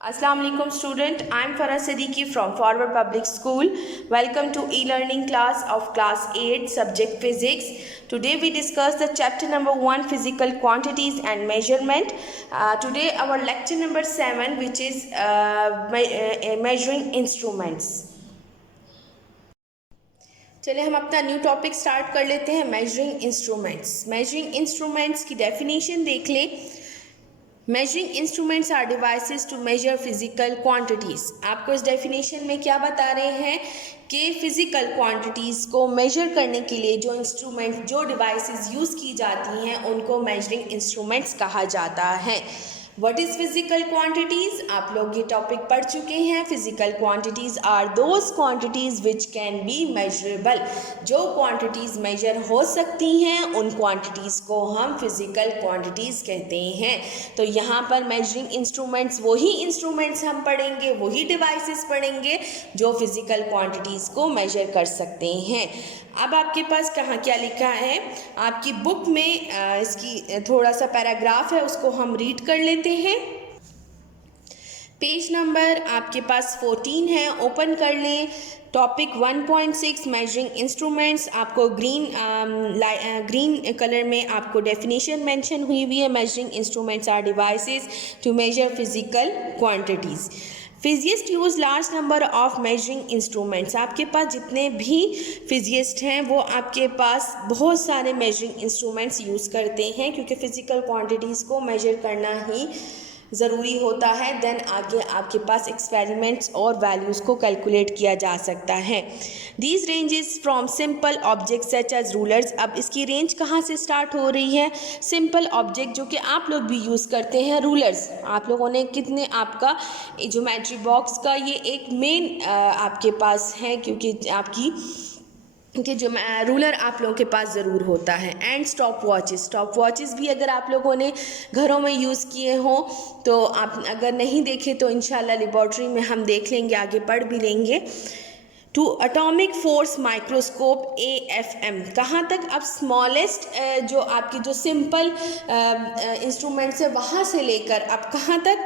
Assalamu alaikum student, I am Farah Siddiqui from Forward Public School. Welcome to e-learning class of class 8 subject physics. Today we discuss the chapter number 1 physical quantities and measurement. Today our lecture number 7 which is measuring instruments. चलिए हम अपना new topic start कर लेते हैं measuring instruments. Measuring instruments की definition देख लें। Measuring instruments are devices to measure physical quantities. आपको इस डेफिनेशन में क्या बता रहे हैं कि फिजिकल क्वांटिटीज़ को मेजर करने के लिए जो इंस्ट्रूमेंट जो डिवाइसेस यूज़ की जाती हैं उनको मेजरिंग इंस्ट्रूमेंट्स कहा जाता है। What is physical quantities? आप लोग ये टॉपिक पढ़ चुके हैं। Physical quantities are those quantities which can be measurable. जो क्वांटिटीज़ मेजर हो सकती हैं उन क्वांटिटीज़ को हम फिजिकल क्वांटिटीज़ कहते हैं। तो यहाँ पर मेजरिंग इंस्ट्रूमेंट्स वही इंस्ट्रूमेंट्स हम पढ़ेंगे, वही डिवाइसेस पढ़ेंगे जो फिजिकल क्वांटिटीज़ को मेजर कर सकते हैं। अब आपके पास कहाँ क्या लिखा है आपकी बुक में, इसकी थोड़ा सा पैराग्राफ है उसको हम रीड कर लेते हैं। पेज नंबर आपके पास 14 है, ओपन कर लें। Topic 1.6 measuring instruments. आपको ग्रीन कलर में आपको डेफिनेशन मेंशन हुई है। Measuring instruments are devices to measure physical quantities. Physicist use large number of measuring instruments. आपके पास जितने भी फिजिस्ट हैं वो आपके पास बहुत सारे मेजरिंग इंस्ट्रूमेंट्स यूज़ करते हैं क्योंकि फ़िज़िकल क्वांटिटीज़ को मेजर करना ही ज़रूरी होता है। देन आगे आपके पास एक्सपेरिमेंट्स और वैल्यूज़ को कैलकुलेट किया जा सकता है। These ranges from simple object such as rulers. अब इसकी रेंज कहाँ से स्टार्ट हो रही है? सिंपल ऑब्जेक्ट जो कि आप लोग भी यूज़ करते हैं, रूलर्स। आप लोगों ने कितने आपका ज्योमेट्री बॉक्स का ये एक मेन आपके पास है क्योंकि आपकी कि जो रूलर आप लोगों के पास ज़रूर होता है। एंड स्टॉप वॉचेस भी अगर आप लोगों ने घरों में यूज़ किए हों तो आप अगर नहीं देखे तो इंशाल्लाह लेबॉर्ट्री में हम देख लेंगे, आगे पढ़ भी लेंगे। To atomic force microscope AFM। कहाँ तक? अब स्मॉलेस्ट जो आपकी जो सिंपल इंस्ट्रूमेंट्स है वहाँ से लेकर अब कहाँ तक?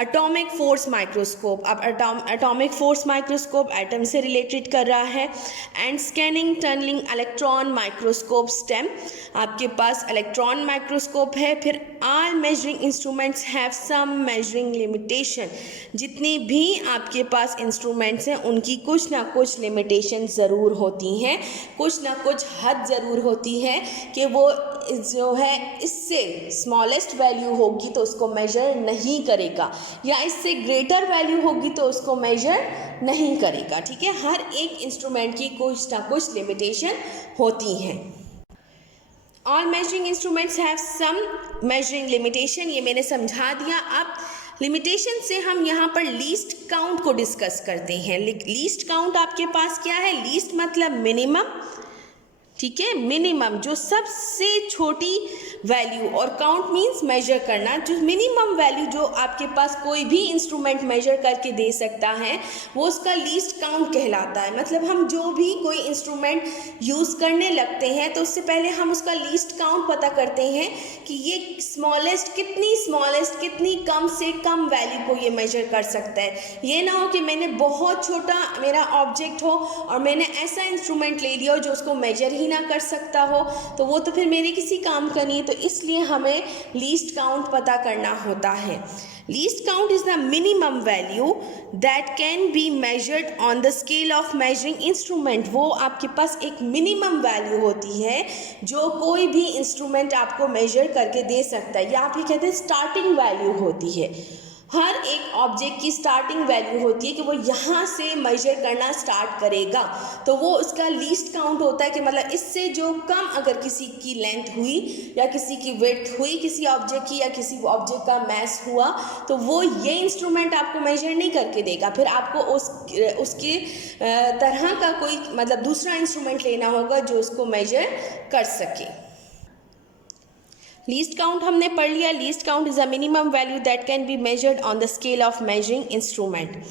Atomic force microscope. अब एटॉमिक फोर्स माइक्रोस्कोप एटम से रिलेटेड कर रहा है। And scanning tunneling electron microscope STEM. आपके पास इलेक्ट्रॉन माइक्रोस्कोप है। फिर all measuring instruments have some measuring limitation. जितनी भी आपके पास इंस्ट्रूमेंट्स हैं उनकी कुछ ना कुछ लिमिटेशन ज़रूर होती हैं, कुछ ना कुछ हद ज़रूर होती है कि वो जो है इससे स्मॉलेस्ट वैल्यू होगी तो उसको मेजर नहीं करेगा या इससे ग्रेटर वैल्यू होगी तो उसको मेजर नहीं करेगा। ठीक है, हर एक इंस्ट्रूमेंट की कुछ ना कुछ लिमिटेशन होती हैं। All measuring instruments have some measuring limitation, ये मैंने समझा दिया। अब लिमिटेशन से हम यहाँ पर लीस्ट काउंट को डिस्कस करते हैं। लीस्ट काउंट आपके पास क्या है? लीस्ट मतलब मिनिमम, ठीक है, मिनिमम जो सबसे छोटी वैल्यू, और काउंट मीन्स मेजर करना। जो मिनिमम वैल्यू जो आपके पास कोई भी इंस्ट्रूमेंट मेजर करके दे सकता है वो उसका लीस्ट काउंट कहलाता है। मतलब हम जो भी कोई इंस्ट्रूमेंट यूज़ करने लगते हैं तो उससे पहले हम उसका लीस्ट काउंट पता करते हैं कि ये स्मॉलेस्ट कितनी कम से कम वैल्यू को ये मेजर कर सकता है। ये ना हो कि मैंने बहुत छोटा मेरा ऑब्जेक्ट हो और मैंने ऐसा इंस्ट्रूमेंट ले लिया हो जो उसको मेजर ही ना कर सकता हो, तो वो तो फिर मेरे किसी काम का नहीं है। तो इसलिए हमें लीस्ट काउंट पता करना होता है। Least count is the minimum value that can be measured on the scale of measuring instrument. वो आपके पास एक मिनिमम वैल्यू होती है जो कोई भी इंस्ट्रूमेंट आपको मेजर करके दे सकता है, या आप ये कहते हैं स्टार्टिंग वैल्यू होती है। हर एक ऑब्जेक्ट की स्टार्टिंग वैल्यू होती है कि वो यहाँ से मेजर करना स्टार्ट करेगा तो वो उसका लीस्ट काउंट होता है कि मतलब इससे जो कम अगर किसी की लेंथ हुई या किसी की विड्थ हुई किसी ऑब्जेक्ट की या किसी ऑब्जेक्ट का मैस हुआ तो वो ये इंस्ट्रूमेंट आपको मेजर नहीं करके देगा। फिर आपको उसके तरह का कोई मतलब दूसरा इंस्ट्रूमेंट लेना होगा जो उसको मेजर कर सके। लीस्ट काउंट हमने पढ़ लिया। Least count is a minimum value that can be measured on the scale of measuring instrument.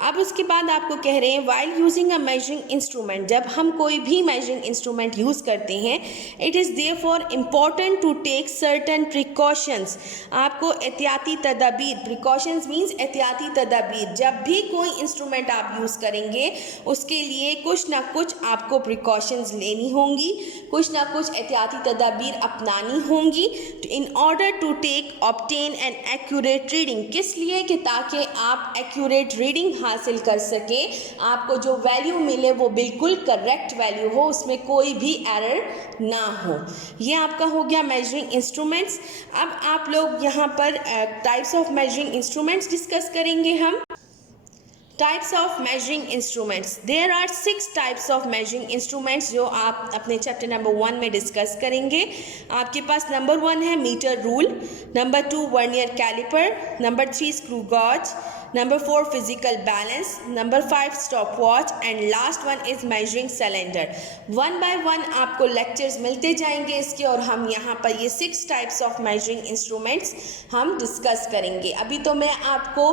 अब उसके बाद आपको कह रहे हैं while using a measuring instrument, जब हम कोई भी मेजरिंग इंस्ट्रूमेंट यूज़ करते हैं, it is therefore important to take certain precautions. आपको एहतियाती तदाबीर, प्रिकॉशंस मीन्स एहतियाती तदाबीर, जब भी कोई इंस्ट्रूमेंट आप यूज़ करेंगे उसके लिए कुछ ना कुछ आपको प्रिकॉशंस लेनी होंगी, कुछ ना कुछ एहतियाती तदाबीर अपनानी होंगी in order to take obtain an accurate reading. किस लिए? कि ताकि आप एक्यूरेट रीडिंग हासिल कर सकें, आपको जो वैल्यू मिले वो बिल्कुल करेक्ट वैल्यू हो, उसमें कोई भी एरर ना हो। ये आपका हो गया मेजरिंग इंस्ट्रूमेंट्स। अब आप लोग यहाँ पर types of measuring instruments discuss करेंगे हम। Types of measuring instruments, there are 6 types of measuring instruments जो आप अपने चैप्टर नंबर 1 में डिस्कस करेंगे। आपके पास नंबर 1 है metre rule, number 2 vernier calliper, number 3 screw gauge, number 4 physical balance, number 5 stop watch and last one is measuring cylinder. 1 by 1 आपको lectures मिलते जाएंगे इसके, और हम यहाँ पर ये 6 टाइप्स ऑफ मेजरिंग इंस्ट्रूमेंट्स हम डिस्कस करेंगे। अभी तो मैं आपको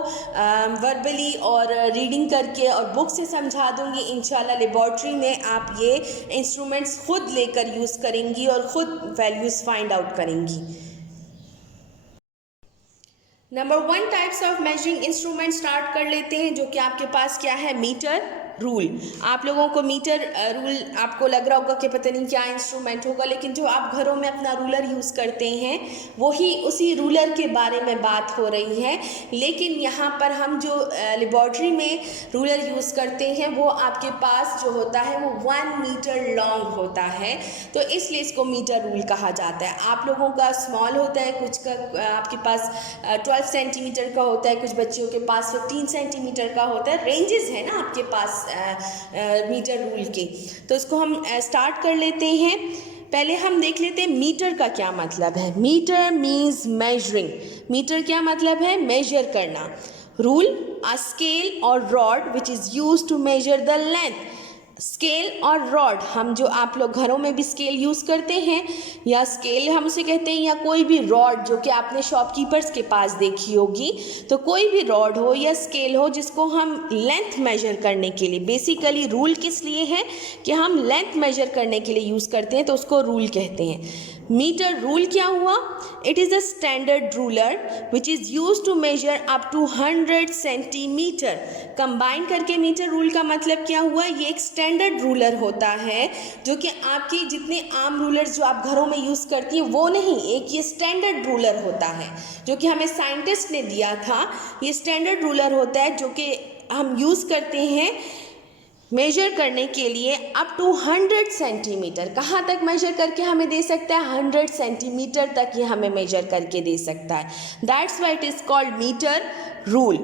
वर्बली और रीडिंग करके और बुक से समझा दूंगी। इंशाल्लाह लेबॉर्ट्री में आप ये इंस्ट्रूमेंट्स खुद लेकर यूज़ करेंगी और ख़ुद वैल्यूज़ फाइंड आउट करेंगी। Number 1 types of measuring instrument start कर लेते हैं, जो कि आपके पास क्या है? Metre rule. आप लोगों को मीटर रूल आपको लग रहा होगा कि पता नहीं क्या इंस्ट्रूमेंट होगा, लेकिन जो आप घरों में अपना रूलर यूज़ करते हैं वही उसी रूलर के बारे में बात हो रही है। लेकिन यहाँ पर हम जो लेबॉर्ट्री में रूलर यूज़ करते हैं वो आपके पास जो होता है वो 1 मीटर लॉन्ग होता है, तो इसलिए इसको मीटर रूल कहा जाता है। आप लोगों का स्मॉल होता है, कुछ का आपके पास 12 सेंटीमीटर का होता है, कुछ बच्चियों के पास 15 सेंटीमीटर का होता है। रेंजेस है ना आपके पास मीटर रूल के, तो इसको हम स्टार्ट कर लेते हैं। पहले हम देख लेते हैं मीटर का क्या मतलब है। Metre means measuring. मीटर क्या मतलब है? मेजर करना। रूल अ स्केल और rod which is use to measure the length. Scale और रॉड, हम जो आप लोग घरों में भी स्केल यूज़ करते हैं या स्केल हम उसे कहते हैं, या कोई भी रॉड जो कि आपने शॉपकीपर्स के पास देखी होगी, तो कोई भी रॉड हो या स्केल हो जिसको हम लेंथ मेजर करने के लिए, बेसिकली रूल किस लिए है कि हम लेंथ मेजर करने के लिए यूज़ करते हैं, तो उसको रूल कहते हैं। मीटर रूल क्या हुआ? It is a standard ruler which is use to measure up to 100 centimetre. Combine करके मीटर रूल का मतलब क्या हुआ? ये एक स्टैंडर्ड रूलर होता है जो कि आपकी जितने आम रूलर्स जो आप घरों में यूज़ करती हैं वो नहीं, एक ये स्टैंडर्ड रूलर होता है जो कि हमें साइंटिस्ट ने दिया था। ये स्टैंडर्ड रूलर होता है जो कि हम यूज़ करते हैं मेजर करने के लिए अप टू 100 सेंटीमीटर। कहाँ तक मेजर करके हमें दे सकता है? 100 सेंटीमीटर तक ये हमें मेजर करके दे सकता है। That's why it is called metre rule.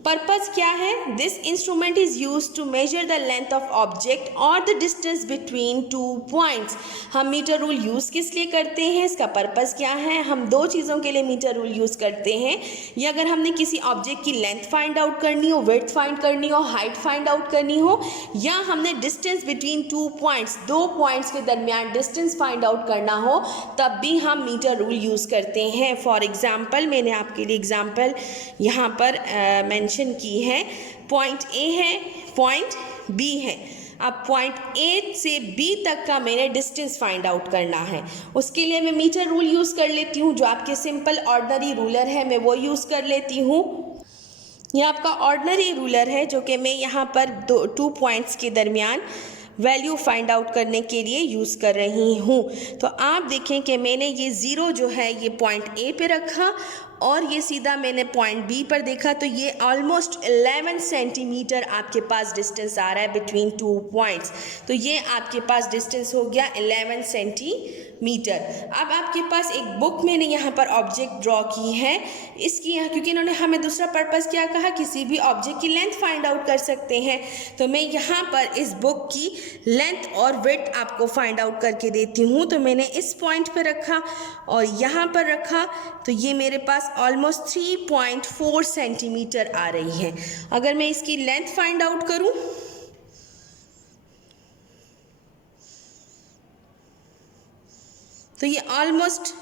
Purpose क्या है? This instrument is use to measure the length of object और द डिस्टेंस बिटवीन 2 पॉइंट्स। हम मीटर रूल यूज़ किस लिए करते हैं? इसका पर्पज़ क्या है? हम 2 चीज़ों के लिए मीटर रूल यूज़ करते हैं। या अगर हमने किसी ऑब्जेक्ट की लेंथ फाइंड आउट करनी हो, विड्थ फाइंड करनी हो, हाइट फाइंड आउट करनी हो, या हमने डिस्टेंस बिटवीन 2 पॉइंट्स, 2 पॉइंट्स के दरमियान डिस्टेंस फाइंड आउट करना हो, तब भी हम मीटर रूल यूज़ करते हैं। फॉर एग्जांपल, मैंने आपके लिए एग्जांपल यहाँ पर मेंशन की है। पॉइंट ए है, पॉइंट बी है। अब पॉइंट ए से बी तक का मैंने डिस्टेंस फाइंड आउट करना है, उसके लिए मैं मीटर रूल यूज़ कर लेती हूँ। जो आपके सिंपल ऑर्डिनरी रूलर है मैं वो यूज़ कर लेती हूँ। ये आपका ऑर्डिनरी रूलर है जो कि मैं यहाँ पर 2 पॉइंट्स के दरमियान वैल्यू फाइंड आउट करने के लिए यूज़ कर रही हूँ। तो आप देखें कि मैंने ये 0 जो है ये पॉइंट ए पे रखा और ये सीधा मैंने पॉइंट बी पर देखा, तो ये ऑलमोस्ट 11 सेंटीमीटर आपके पास डिस्टेंस आ रहा है बिटवीन 2 पॉइंट्स। तो ये आपके पास डिस्टेंस हो गया 11 सेंटीमीटर। अब आपके पास एक बुक मैंने यहाँ पर ऑब्जेक्ट ड्रॉ की है। इसकी यहाँ क्योंकि इन्होंने हमें दूसरा पर्पज़ क्या कहा, किसी भी ऑब्जेक्ट की लेंथ फाइंड आउट कर सकते हैं, तो मैं यहाँ पर इस बुक की लेंथ और विड्थ आपको फाइंड आउट करके देती हूँ। तो मैंने इस पॉइंट पर रखा और यहाँ पर रखा, तो ये मेरे पास ऑलमोस्ट 3.4 सेंटीमीटर आ रही है। अगर मैं इसकी लेंथ फाइंड आउट करूं तो ये ऑलमोस्ट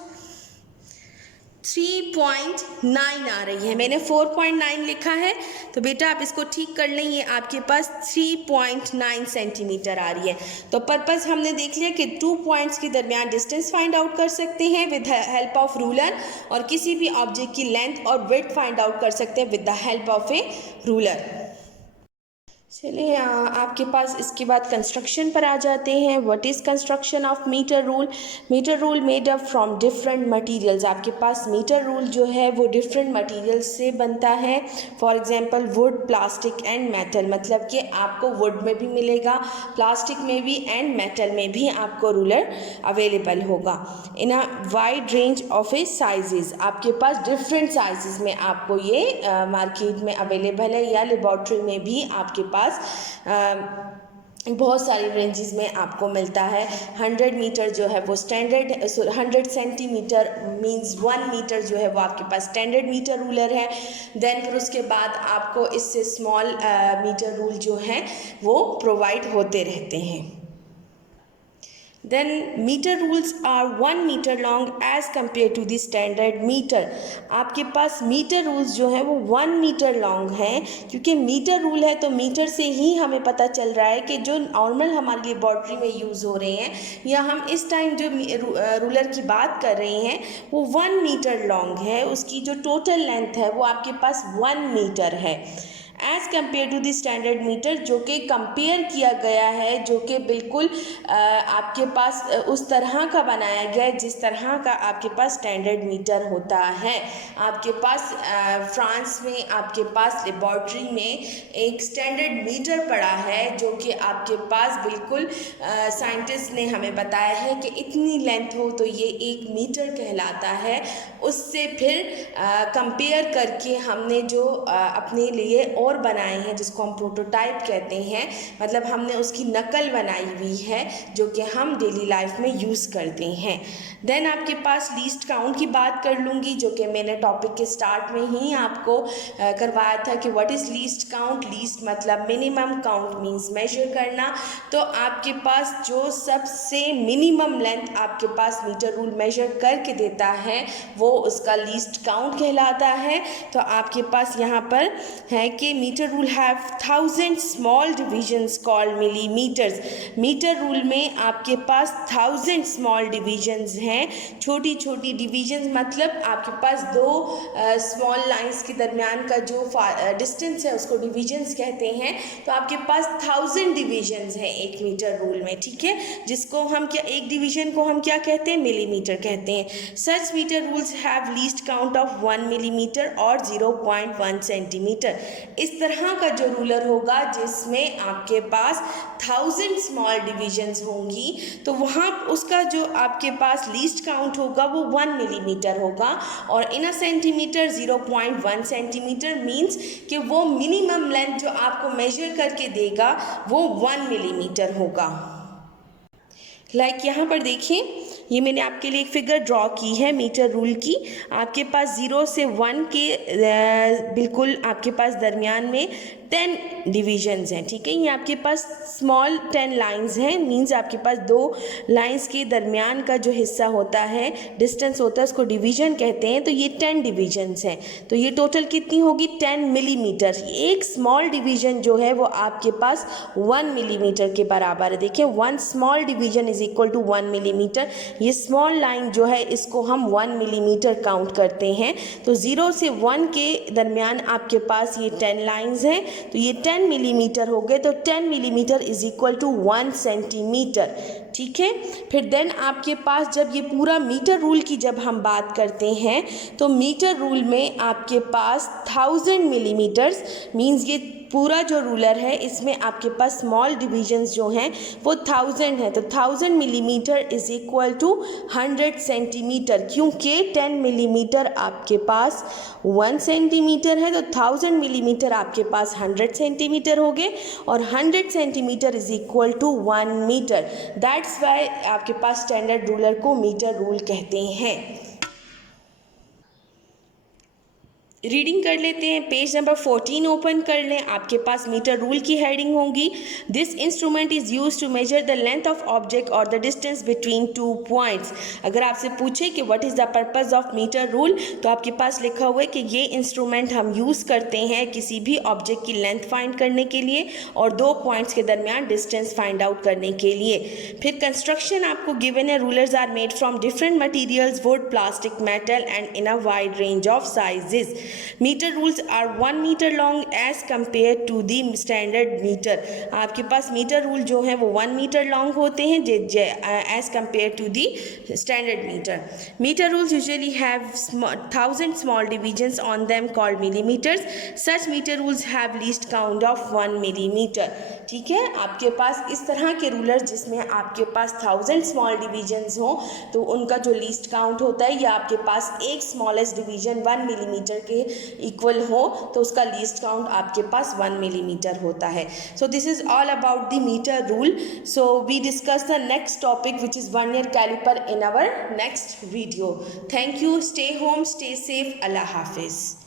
3.9 आ रही है। मैंने 4.9 लिखा है, तो बेटा आप इसको ठीक कर लें, ये आपके पास 3.9 सेंटीमीटर आ रही है। तो पर्पस हमने देख लिया कि 2 पॉइंट्स के दरमियान डिस्टेंस फाइंड आउट कर सकते हैं विद हेल्प ऑफ रूलर, और किसी भी ऑब्जेक्ट की लेंथ और विड्थ फाइंड आउट कर सकते हैं with the help of A ruler. चलिए आपके पास इसके बाद कंस्ट्रक्शन पर आ जाते हैं। What is construction of metre rule? Metre rule made up from different materials. आपके पास मीटर रूल जो है वो डिफरेंट मटेरियल्स से बनता है। For example would, plastic and metal, मतलब कि आपको वुड में भी मिलेगा, प्लास्टिक में भी एंड मेटल में भी आपको रूलर अवेलेबल होगा। In a wide range of a sizes, आपके पास डिफरेंट साइजेस में आपको ये मार्केट में अवेलेबल है, या लेबॉर्ट्री में भी आपके पास बहुत सारी रेंजेस में आपको मिलता है। 100 मीटर जो है वो स्टैंडर्ड, 100 सेंटीमीटर मींस 1 मीटर जो है वो आपके पास स्टैंडर्ड मीटर रूलर है। देन फिर उसके बाद आपको इससे स्मॉल मीटर रूल जो है वो प्रोवाइड होते रहते हैं। Then meter rules are 1 meter long as compared to the standard meter। आपके पास मीटर रूल्स जो हैं वो 1 मीटर लॉन्ग हैं, क्योंकि मीटर रूल है तो मीटर से ही हमें पता चल रहा है कि जो नॉर्मल हमारी लेबॉर्ट्री में यूज़ हो रहे हैं, या हम इस टाइम जो रूलर की बात कर रहे हैं वो 1 मीटर लॉन्ग है। उसकी जो टोटल लेंथ है वो आपके पास 1 मीटर है as compare to the standard metre, जो कि कंपेयर किया गया है, जो कि बिल्कुल आपके पास उस तरह का बनाया गया है जिस तरह का आपके पास स्टैंडर्ड मीटर होता है। आपके पास फ्रांस में आपके पास लेबॉर्ट्री में एक स्टैंडर्ड मीटर पड़ा है, जो कि आपके पास बिल्कुल साइंटिस्ट ने हमें बताया है कि इतनी लेंथ हो तो ये 1 मीटर कहलाता है। उससे फिर कंपेयर करके हमने जो अपने लिए और बनाए हैं, जिसको हम प्रोटोटाइप कहते हैं, मतलब हमने उसकी नकल बनाई हुई है जो कि हम डेली लाइफ में यूज़ करते हैं। देन आपके पास लीस्ट काउंट की बात कर लूँगी, जो कि मैंने टॉपिक के स्टार्ट में ही आपको करवाया था कि what is least count. Least मतलब मिनिमम, काउंट मीन्स मेजर करना। तो आपके पास जो सबसे मिनिमम लेंथ आपके पास मीटर रूल मेजर करके देता है वो उसका लीस्ट काउंट कहलाता है। तो आपके पास यहाँ पर है कि metre rule have 1000 small divisions called millimetres. Metre rule में आपके पास 1000 स्मॉल डिविजन्स हैं, छोटी छोटी डिवीजन्स, मतलब आपके पास 2 स्मॉल लाइंस के दरमियान का जो डिस्टेंस है उसको डिवीजन्स कहते हैं। तो आपके पास 1000 डिवीजन्स हैं एक मीटर रूल में, ठीक है, जिसको हम क्या, एक डिवीजन को हम क्या कहते हैं, मिलीमीटर कहते हैं। Such metre rules have least count of 1 millimetre और 0.1 सेंटीमीटर। इस तरह का जो रूलर होगा जिसमें आपके पास 1000 स्मॉल डिवीजन्स होंगी, तो वहाँ उसका जो आपके पास लीस्ट काउंट होगा वो 1 मिलीमीटर होगा, और इन अ सेंटीमीटर 0.1 सेंटीमीटर मीन्स कि वो मिनिमम लेंथ जो आपको मेजर करके देगा वो 1 मिलीमीटर होगा। लाइक यहाँ पर देखिए, ये मैंने आपके लिए एक फिगर ड्रॉ की है मीटर रूल की। आपके पास 0 से 1 के बिल्कुल आपके पास दरमियान में 10 डिवीजन्स हैं, ठीक है। ये आपके पास स्मॉल 10 लाइंस हैं, मींस आपके पास 2 लाइंस के दरमियान का जो हिस्सा होता है, डिस्टेंस होता है, उसको डिवीजन कहते हैं। तो ये 10 डिवीजन्स हैं, तो ये टोटल कितनी होगी, 10 मिलीमीटर। एक स्मॉल डिवीजन जो है वो आपके पास 1 मिलीमीटर के बराबर है। देखिए 1 small division is equal to 1 millimetre. ये स्मॉल लाइन जो है इसको हम 1 मिलीमीटर काउंट करते हैं। तो 0 से 1 के दरमियान आपके पास ये 10 लाइंस हैं, तो ये 10 मिलीमीटर हो गए। तो 10 millimetre is equal to 1 centimetre, ठीक है। फिर देन आपके पास जब ये पूरा मीटर रूल की जब हम बात करते हैं, तो मीटर रूल में आपके पास 1000 मिलीमीटर्स मीन्स ये पूरा जो रूलर है इसमें आपके पास स्मॉल डिवीजन्स जो हैं वो 1000 है। तो 1000 millimetre is equal to 100 centimetre, क्योंकि 10 मिलीमीटर आपके पास 1 सेंटीमीटर है, तो 1000 मिलीमीटर आपके पास 100 सेंटीमीटर हो गए, और 100 centimetre is equal to 1 metre. That's why आपके पास स्टैंडर्ड रूलर को मीटर रूल कहते हैं। रीडिंग कर लेते हैं। पेज नंबर 14 ओपन कर लें, आपके पास मीटर रूल की हेडिंग होगी। This instrument is use to measure the length of object और द डिस्टेंस बिटवीन 2 पॉइंट्स। अगर आपसे पूछे कि what is the purpose of metre rule, तो आपके पास लिखा हुआ है कि ये इंस्ट्रूमेंट हम यूज़ करते हैं किसी भी ऑब्जेक्ट की लेंथ फाइंड करने के लिए और 2 पॉइंट्स के दरमियान डिस्टेंस फाइंड आउट करने के लिए। फिर कंस्ट्रक्शन आपको गिवन है, rulers are made from different materials, wood, plastic, metal and in a wide range of sizes. Metre rules are 1 metre long as compare to the standard metre. आपके पास metre rule जो है वो 1 metre long होते हैं as compare to the standard metre. Metre rules usually have 1000 small divisions on them called millimetres. Such metre rules have least count of 1 millimetre. ठीक है, आपके पास इस तरह के रूलर जिसमें आपके पास 1000 स्मॉल डिविजन्स हो, तो उनका जो लीस्ट काउंट होता है या आपके पास एक स्मॉलेस्ट डिवीजन 1 मिलीमीटर के इक्वल हो तो उसका लीस्ट काउंट आपके पास 1 मिलीमीटर होता है। So this is all about the metre rule. So we discuss the next topic which is vernier calliper in our next video. Thank you, stay home, stay safe, अल्लाह हाफिज़।